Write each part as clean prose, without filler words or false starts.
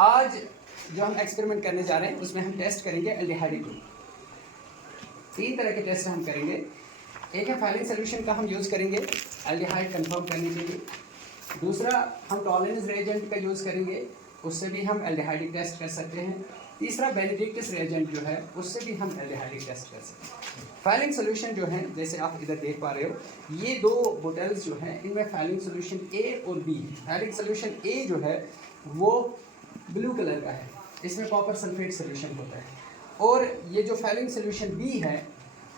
आज जो हम एक्सपेरिमेंट करने जा रहे हैं उसमें हम टेस्ट करेंगे एल्डिहाइड ग्रुप। 3 तरह के टेस्ट हम करेंगे। एक है फाइलिंग सोल्यूशन का हम यूज़ करेंगे एल्डिहाइड कंफर्म करने के लिए। दूसरा हम टॉलरेंस रिएजेंट का यूज़ करेंगे, उससे भी हम एल्डिहाइडिक टेस्ट कर सकते हैं। तीसरा बेनेडिक्टस रिएजेंट जो है उससे भी हम एल्डिहाइडिक टेस्ट कर सकते हैं। फाइलिंग सोल्यूशन जो है जैसे आप इधर देख पा रहे हो, ये 2 बोतल्स जो हैं इनमें फाइलिंग सोल्यूशन ए और बी। फाइलिंग सोल्यूशन ए जो है वो ब्लू कलर का है, इसमें कॉपर सल्फेट सोल्यूशन होता है। और ये जो फाइलिंग सोल्यूशन बी है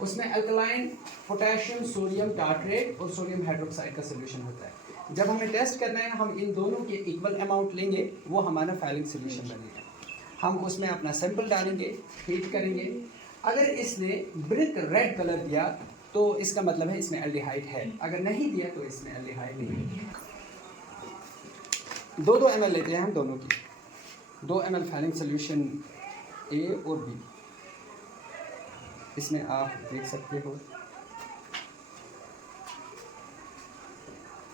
उसमें अल्कलाइन पोटेशियम सोडियम टार्ट्रेट और सोडियम हाइड्रोक्साइड का सोल्यूशन होता है। जब हमें टेस्ट करना है हम इन दोनों के इक्वल अमाउंट लेंगे, वो हमारा फाइलिंग सोल्यूशन बनेगा। हम उसमें अपना सैंपल डालेंगे, हीट करेंगे। अगर इसने ब्रिक रेड कलर दिया तो इसका मतलब है इसमें एल्डिहाइड है, अगर नहीं दिया तो इसमें एल्डिहाइड नहीं है। 2-2 ml लेते हैं हम दोनों की। 2 ml फाइलिंग सोल्यूशन ए और बी, इसमें आप देख सकते हो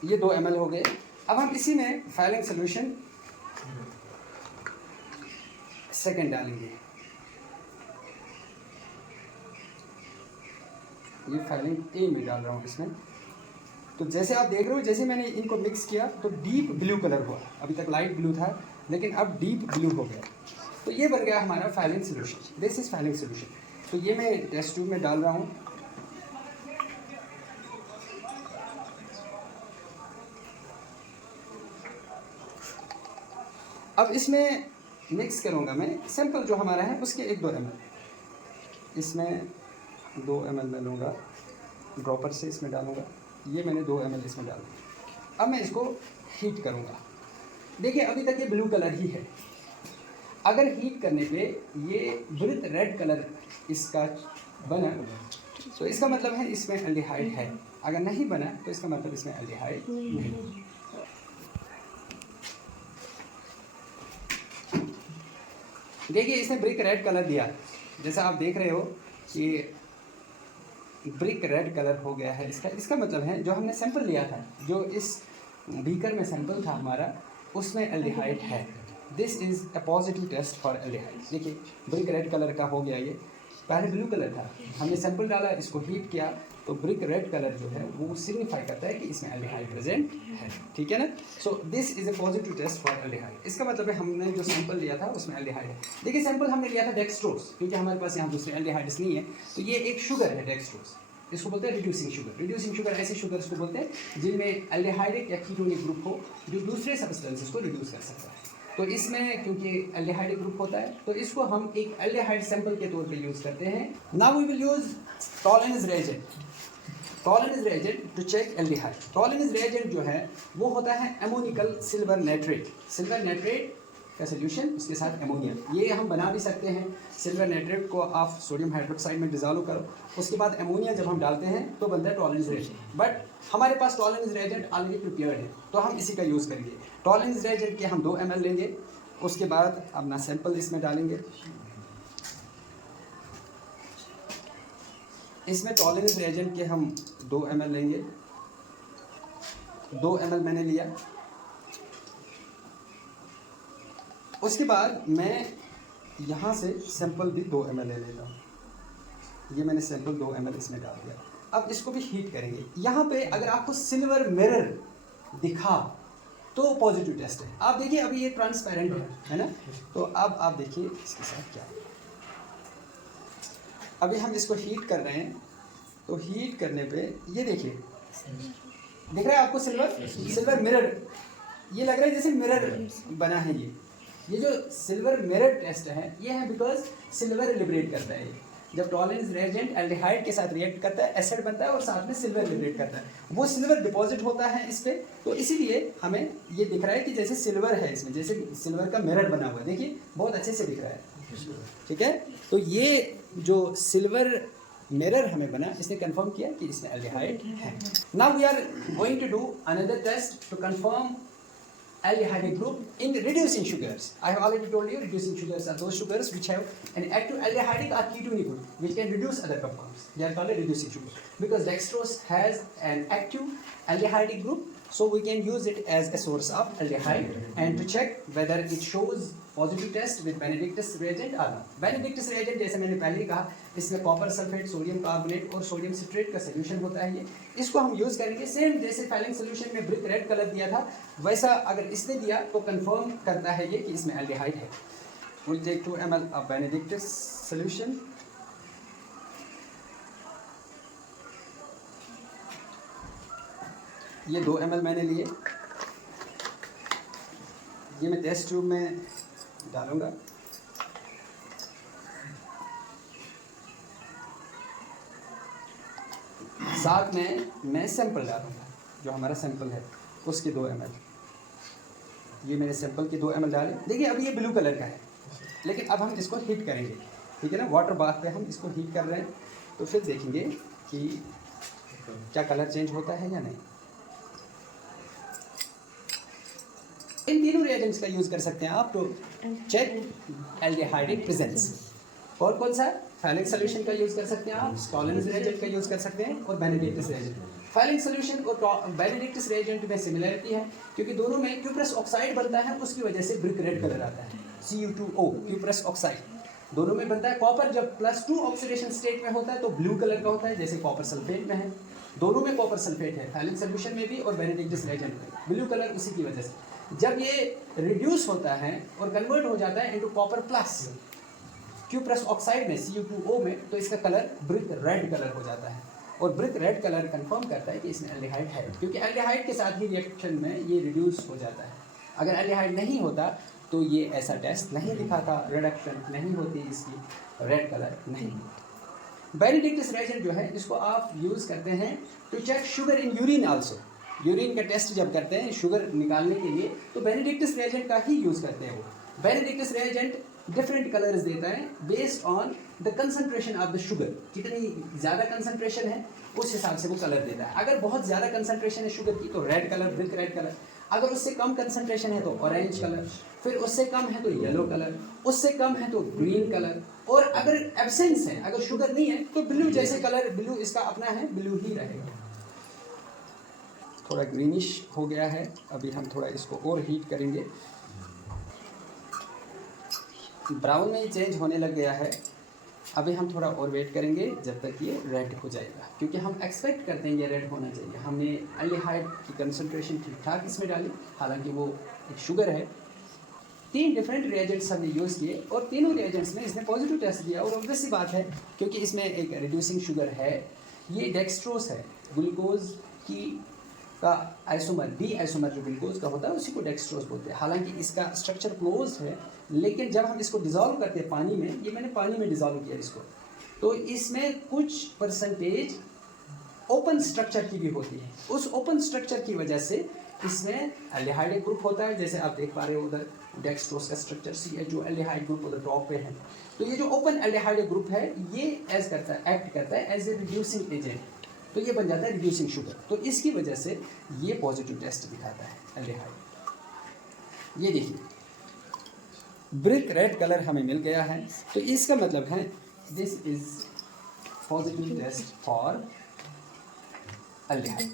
ये 2 ml हो गए। अब हम इसी में फाइलिंग सोल्यूशन सेकंड डालेंगे। ये फाइलिंग ए में डाल रहा हूँ इसमें। तो जैसे आप देख रहे हो, जैसे मैंने इनको मिक्स किया तो डीप ब्लू कलर हुआ। अभी तक लाइट ब्लू था लेकिन अब डीप ब्लू हो गया। तो ये बन गया हमारा filing solution. This is filing solution. तो ये मैं टेस्ट ट्यूब में डाल रहा हूँ। अब इसमें मिक्स करूँगा मैं सैंपल जो हमारा है उसके 1-2 ml। इसमें 2 ml मैं लूँगा, ड्रॉपर से इसमें डालूँगा। ये मैंने 2 ml इसमें डाल दिया। अब मैं इसको हीट करूँगा। देखिए अभी तक ये ब्लू कलर ही है। अगर हीट करने पे ये ब्रिक रेड कलर इसका बना तो इसका मतलब है इसमें एल्डिहाइड है। अगर नहीं बना तो इसका मतलब इसमें एल्डिहाइड नहीं है। देखिए इसने ब्रिक रेड कलर दिया, जैसा आप देख रहे हो कि ब्रिक रेड कलर हो गया है इसका। इसका मतलब है जो हमने सैंपल लिया था, जो इस बीकर में सैंपल था हमारा, उसमें एल्डिहाइड है। This is a positive test for aldehyde. देखिए ब्रिक रेड कलर का हो गया, ये पहले ब्लू कलर था, हमने सैंपल डाला, इसको हीट किया तो ब्रिक रेड कलर जो है वो सिग्निफाई करता है कि इसमें एल्डिहाइड प्रेजेंट है। ठीक है ना। So this is a positive test for aldehyde. इसका मतलब है हमने जो सैंपल लिया था उसमें एल्डिहाइड है। देखिए सैंपल हमने लिया था डेक्सट्रोज, क्योंकि हमारे पास यहाँ दूसरे एल्डिहाइड्स नहीं है। तो ये एक शुगर है डेक्सट्रोज, इसको बोलते हैं रिड्यूसिंग शुगर। रिड्यूसिंग शुगर ऐसे शुगर्स को बोलते हैं जिनमें एल्डिहाइडिक या कीटोनिक ग्रुप हो, जो दूसरे सब्सटेंसेस को रिड्यूस कर सकता है। तो इसमें क्योंकि एल्डिहाइडिक ग्रुप होता है तो इसको हम एक एल्डिहाइड सैंपल के तौर पे यूज़ करते हैं। Now we will use tolerance reagent. Tolerance reagent to check aldehyde. Tolerance reagent जो है वो होता है ammoniacal silver nitrate. Silver nitrate का सोल्यूशन उसके साथ अमोनिया। ये हम बना भी सकते हैं। सिल्वर नाइट्रेट को आप सोडियम हाइड्रोक्साइड में डिजॉल्व करो, उसके बाद अमोनिया जब हम डालते हैं तो बनता है टॉलरेंस रिएजेंट। बट हमारे पास टॉलरेंस रिएजेंट ऑलरेडी प्रिपेयर्ड है तो हम इसी का यूज़ करेंगे। टॉलरेंस रिएजेंट के हम 2 ml लेंगे, उसके बाद अपना सैंपल इसमें डालेंगे। इसमें टॉलरेंस रिएजेंट के हम 2 ml लेंगे। 2 ml मैंने लिया। उसके बाद मैं यहाँ से सैंपल भी 2 ml ले लेता हूँ। ये मैंने सैंपल 2 ml इसमें डाल दिया। अब इसको भी हीट करेंगे। यहाँ पे अगर आपको सिल्वर मिरर दिखा तो पॉजिटिव टेस्ट है। आप देखिए अभी ये ट्रांसपेरेंट है ना। तो अब आप देखिए इसके साथ क्या है। अभी हम इसको हीट कर रहे हैं तो हीट करने पे ये देखिए दिख रहा है आपको सिल्वर मिरर। ये लग रहा है जैसे मिरर बना है। ये जो सिल्वर मिरर टेस्ट है ये है बिकॉज सिल्वर लिबरेट करता है। जब टॉलरेंस रिएजेंट एल्डिहाइड के साथ रिएक्ट करता है, एसिड बनता है और साथ में सिल्वर लिबरेट करता है, वो सिल्वर डिपॉजिट होता है इस पे। तो इसीलिए हमें ये दिख रहा है कि जैसे सिल्वर है इसमें, जैसे सिल्वर का मिरर बना हुआ है। देखिए बहुत अच्छे से दिख रहा है। ठीक है। तो ये जो सिल्वर मिरर हमें बना, इसने कंफर्म किया कि इसमें एल्डिहाइड है। Now we are going to do another test to confirm aldehyde group in reducing sugars. I have already told you reducing sugars are those sugars which have an active aldehydic or ketonic group which can reduce other compounds. They are called reducing sugars because dextrose has an active aldehydic group. so we can use it as a source of aldehyde and to check whether it shows positive test with Benedictus reagent or not. Benedictus reagent जैसे मैंने पहले ही कहा, इसमें copper sulphate, sodium carbonate और sodium citrate का solution होता है। ये इसको हम यूज़ करेंगे सेम जैसे फैलिंग सोल्यूशन में ब्रिक रेड कलर दिया था, वैसा अगर इसने दिया तो कंफर्म करता है ये कि इसमें एल्डिहाइड है। We'll take 2 ml of Benedictus solution. ये 2 ml मैंने लिए, ये मैं टेस्ट ट्यूब में डालूंगा। साथ में मैं सैंपल डालूंगा, जो हमारा सैंपल है उसके 2 ml। ये मेरे सैंपल के 2 ml डाले। देखिए अब ये ब्लू कलर का है, लेकिन अब हम इसको हीट करेंगे, ठीक है ना। वाटर बाथ पे हम इसको हीट कर रहे हैं, तो फिर देखेंगे कि क्या कलर चेंज होता है या नहीं। इन तीनों रिएजेंट्स का यूज़ कर सकते हैं आप टू चेक एल्डिहाइडिक प्रेजेंस। और कौन सा? फैलिंग सोल्यूशन का यूज़ कर सकते हैं आप, स्टॉलिन्स रिएजेंट का यूज़ कर सकते हैं, और बेनेडिक्टस रिएजेंट। फैलिंग सोल्यूशन और बेनेडिक्टस रिएजेंट में सिमिलरिटी है, क्योंकि दोनों में क्यूप्रस ऑक्साइड बनता है, उसकी वजह से ब्रिक रेड कलर आता है। Cu2O क्यूप्रस ऑक्साइड दोनों में बनता है। कॉपर जब +2 ऑक्सीडेशन स्टेट में होता है तो ब्लू कलर का होता है, जैसे कॉपर सल्फेट में है। दोनों में कॉपर सल्फेट है, फैलिंग सोल्यूशन में भी और बेनेडिक्टस रिएजेंट में। ब्लू कलर उसी की वजह से। जब ये रिड्यूस होता है और कन्वर्ट हो जाता है into copper plus cuprous oxide में, Cu2O में, तो इसका कलर ब्रिक रेड कलर हो जाता है। और ब्रिक रेड कलर कंफर्म करता है कि इसमें एल्डिहाइड है, क्योंकि एल्डिहाइड के साथ ही रिएक्शन में ये रिड्यूस हो जाता है। अगर एल्डिहाइड नहीं होता तो ये ऐसा टेस्ट नहीं दिखाता, रिडक्शन नहीं होती, इसकी रेड कलर नहीं। बेनेडिक्टस रिएजेंट जो है इसको आप यूज़ करते हैं to check sugar in urine also. Urine का टेस्ट जब करते हैं शुगर निकालने के लिए, तो बेनेडिक्टस रिएजेंट का ही यूज़ करते हैं वो। बेनेडिक्टस रिएजेंट डिफरेंट कलर्स देता है based on the concentration of the sugar. कितनी ज़्यादा कंसंट्रेशन है उस हिसाब से वो कलर देता है। अगर बहुत ज़्यादा कंसंट्रेशन है शुगर की तो red colour, brick red colour. अगर उससे कम कंसंट्रेशन है तो ऑरेंज कलर, फिर उससे कम है तो येलो कलर, उससे कम है तो ग्रीन कलर, और अगर एब्सेंस है, अगर शुगर नहीं है तो ब्लू जैसे कलर, ब्लू इसका अपना है, ब्लू ही रहेगा। थोड़ा ग्रीनिश हो गया है, अभी हम थोड़ा इसको और हीट करेंगे। ब्राउन में चेंज होने लग गया है, अभी हम थोड़ा और वेट करेंगे जब तक ये रेड हो जाएगा, क्योंकि हम एक्सपेक्ट करते हैं ये रेड होना चाहिए। हमने एल्डिहाइड की कंसंट्रेशन ठीक ठाक इसमें डाली, हालांकि वो एक शुगर है। 3 डिफरेंट रिएजेंट्स हमने यूज़ किए और तीनों रिएजेंट्स में इसने पॉजिटिव टेस्ट दिया, और ऑब्वियस सी बात है क्योंकि इसमें एक रिड्यूसिंग शुगर है। ये डेक्सट्रोज है, ग्लूकोज की का आइसोमर, डी आइसोमर जो ग्लूकोज का होता है उसी को डेक्सट्रोज बोलते हैं। हालांकि इसका स्ट्रक्चर क्लोज है, लेकिन जब हम इसको डिज़ोल्व करते हैं पानी में, ये मैंने पानी में डिज़ोल्व किया इसको, तो इसमें कुछ परसेंटेज ओपन स्ट्रक्चर की भी होती है। उस ओपन स्ट्रक्चर की वजह से इसमें एल्डिहाइड ग्रुप होता है, जैसे आप देख पा रहे हो उधर डेक्सट्रोज का स्ट्रक्चर सी है, जो एल्डिहाइड ग्रुप उधर टॉप पे है। तो ये जो ओपन एल्डिहाइड ग्रुप है ये एक्ट करता है एज ए रिड्यूसिंग एजेंट, तो ये बन जाता है रिड्यूसिंग शुगर। तो इसकी वजह से ये पॉजिटिव टेस्ट दिखाता है एल्डिहाइड। ये देखिए ब्रिक रेड कलर हमें मिल गया है, तो इसका मतलब है this is positive test for aldehyde.